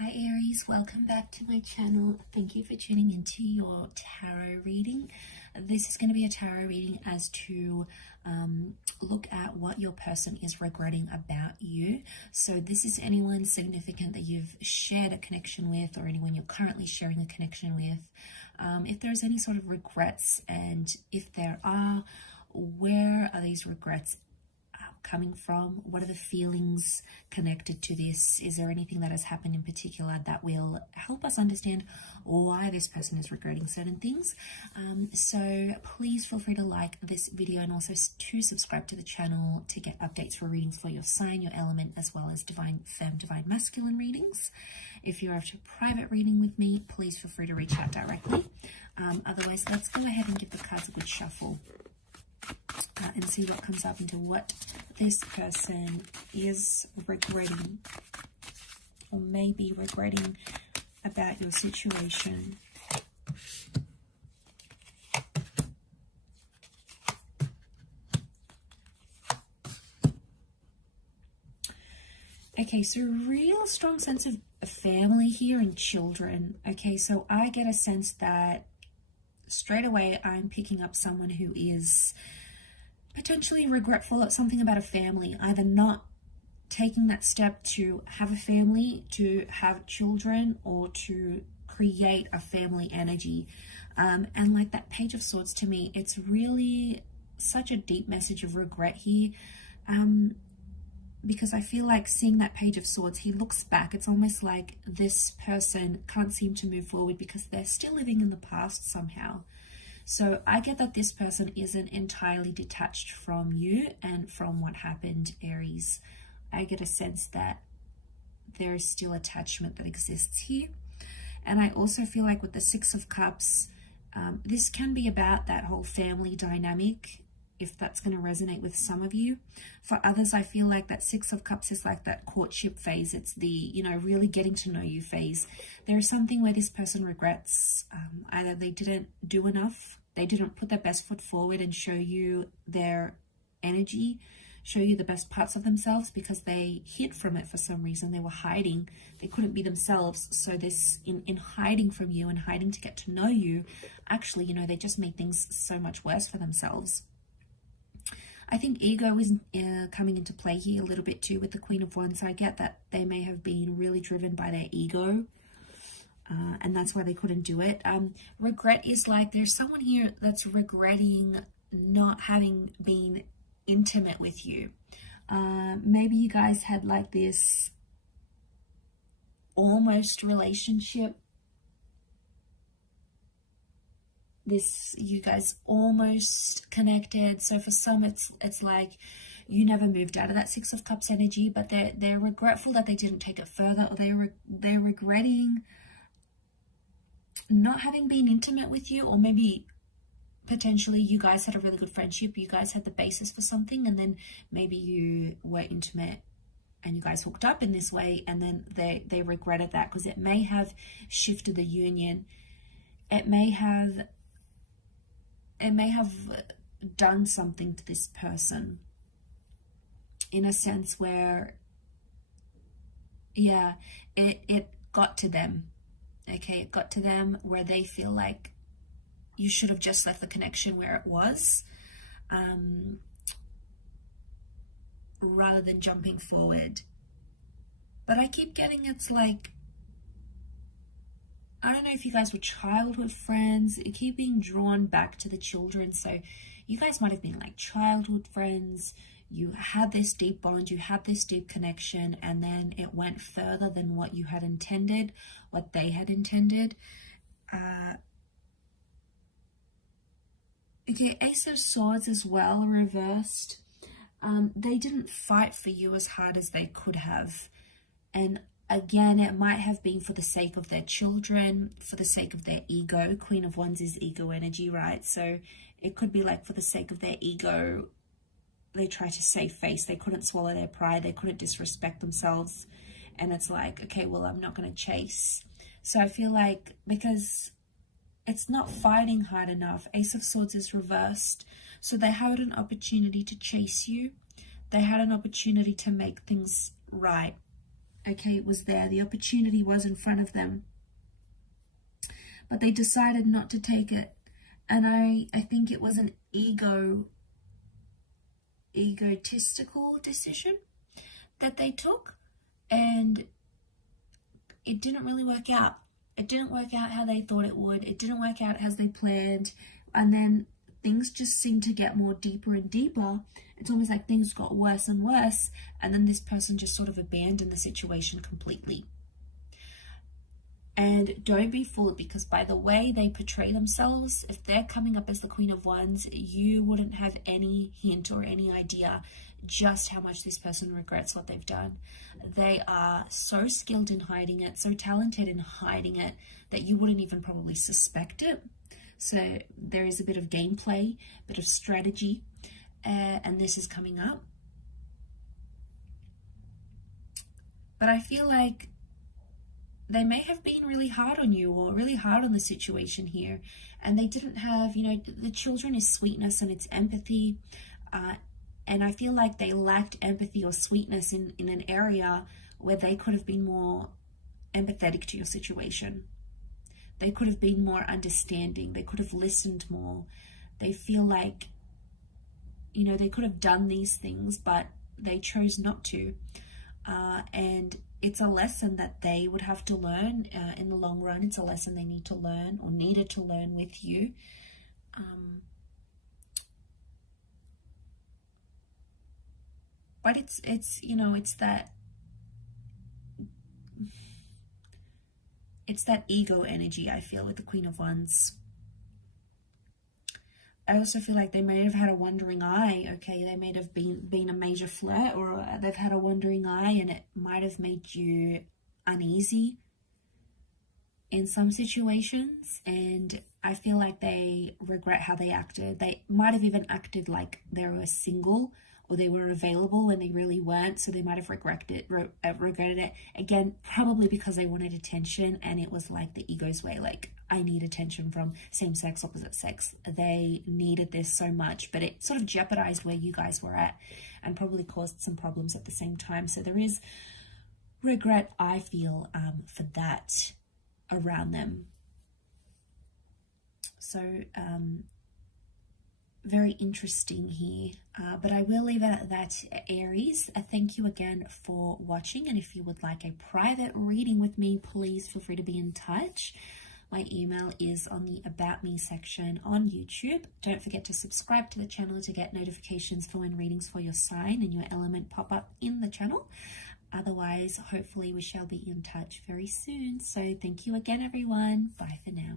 Hi Aries, welcome back to my channel. Thank you for tuning into your tarot reading. This is going to be a tarot reading as to look at what your person is regretting about you. So this is anyone significant that you've shared a connection with, or anyone you're currently sharing a connection with. If there's any sort of regrets, and if there are, where are these regrets coming from? What are the feelings connected to this? Is there anything that has happened in particular that will help us understand why this person is regretting certain things? So please feel free to like this video, and also to subscribe to the channel to get updates for readings for your sign, your element, as well as divine femme, divine masculine readings. If you're after a private reading with me, please feel free to reach out directly. Otherwise, let's go ahead and give the cards a good shuffle. And see what comes up into what this person is regretting, or maybe regretting about your situation. Okay, so real strong sense of family here and children. Okay, so I get a sense that straight away I'm picking up someone who is potentially regretful at something about a family, either not taking that step to have a family, to have children, or to create a family energy. And like that Page of Swords, to me, it's really such a deep message of regret here. Because I feel like seeing that Page of Swords, he looks back. It's almost like this person can't seem to move forward because they're still living in the past somehow. So I get that this person isn't entirely detached from you and from what happened, Aries. I get a sense that there is still attachment that exists here. And I also feel like with the Six of Cups, this can be about that whole family dynamic, if that's going to resonate with some of you. For others, I feel like that Six of Cups is like that courtship phase. It's the, really getting to know you phase. There is something where this person regrets either they didn't do enough, they didn't put their best foot forward and show you their energy, show you the best parts of themselves, because they hid from it for some reason. They were hiding. They couldn't be themselves. So this, in hiding from you and hiding to get to know you, actually, they just made things so much worse for themselves. I think ego is coming into play here a little bit too with the Queen of Wands. I get that they may have been really driven by their ego, and that's why they couldn't do it. Regret is like there's someone here that's regretting not having been intimate with you. Maybe you guys had like this almost relationship. You guys almost connected. So for some, it's like you never moved out of that Six of Cups energy, but they're regretful that they didn't take it further, or they're regretting not having been intimate with you, or maybe potentially you guys had a really good friendship, you guys had the basis for something, and then maybe you were intimate and you guys hooked up in this way, and then they regretted that because it may have shifted the union. It may have done something to this person in a sense where, yeah, it got to them. Okay, it got to them where they feel like you should have just left the connection where it was, rather than jumping forward. But I keep getting, it's like, I don't know if you guys were childhood friends. You keep being drawn back to the children. So you guys might have been like childhood friends. You had this deep bond, you had this deep connection, and then it went further than what you had intended, what they had intended. Okay, Ace of Swords as well, reversed. They didn't fight for you as hard as they could have. And again, it might have been for the sake of their children, for the sake of their ego. Queen of Wands is ego energy, right? So it could be like for the sake of their ego, they try to save face. They couldn't swallow their pride. They couldn't disrespect themselves. And it's like, okay, well, I'm not going to chase. So I feel like because it's not fighting hard enough, Ace of Swords is reversed. So they had an opportunity to chase you. They had an opportunity to make things right. okay, was there. The opportunity was in front of them, but they decided not to take it. And I think it was an egotistical decision that they took, and it didn't really work out. It didn't work out how they thought it would. It didn't work out as they planned. And then things just seemed to get more deeper and deeper. It's almost like things got worse and worse. And then this person just sort of abandoned the situation completely. And don't be fooled, because by the way they portray themselves, if they're coming up as the Queen of Wands, you wouldn't have any hint or any idea just how much this person regrets what they've done. They are so skilled in hiding it, so talented in hiding it, that you wouldn't even probably suspect it. So there is a bit of gameplay, a bit of strategy, and this is coming up. But I feel like they may have been really hard on you, or really hard on the situation here, and they didn't have, you know, the children is sweetness and it's empathy, and I feel like they lacked empathy or sweetness in an area where they could have been more empathetic to your situation. They could have been more understanding. They could have listened more. They feel like, you know, they could have done these things, but they chose not to. And it's a lesson that they would have to learn in the long run. It's a lesson they need to learn, or needed to learn with you. But it's you know, it's that ego energy, I feel, with the Queen of Wands. I also feel like they may have had a wandering eye, okay? They may have been a major flirt, or they've had a wandering eye, and it might have made you uneasy in some situations. And I feel like they regret how they acted. They might have even acted like they were single, or they were available when they really weren't, so they might have regretted it. Again, probably because they wanted attention, and it was like the ego's way, like, I need attention from same sex, opposite sex. They needed this so much, but it sort of jeopardized where you guys were at, and probably caused some problems at the same time. So there is regret, I feel, for that around them. So, very interesting here, but I will leave it at that, Aries. Thank you again for watching, and if you would like a private reading with me, please feel free to be in touch. My email is on the About Me section on YouTube. Don't forget to subscribe to the channel to get notifications for when readings for your sign and your element pop up in the channel. Otherwise, hopefully we shall be in touch very soon. So thank you again, everyone. Bye for now.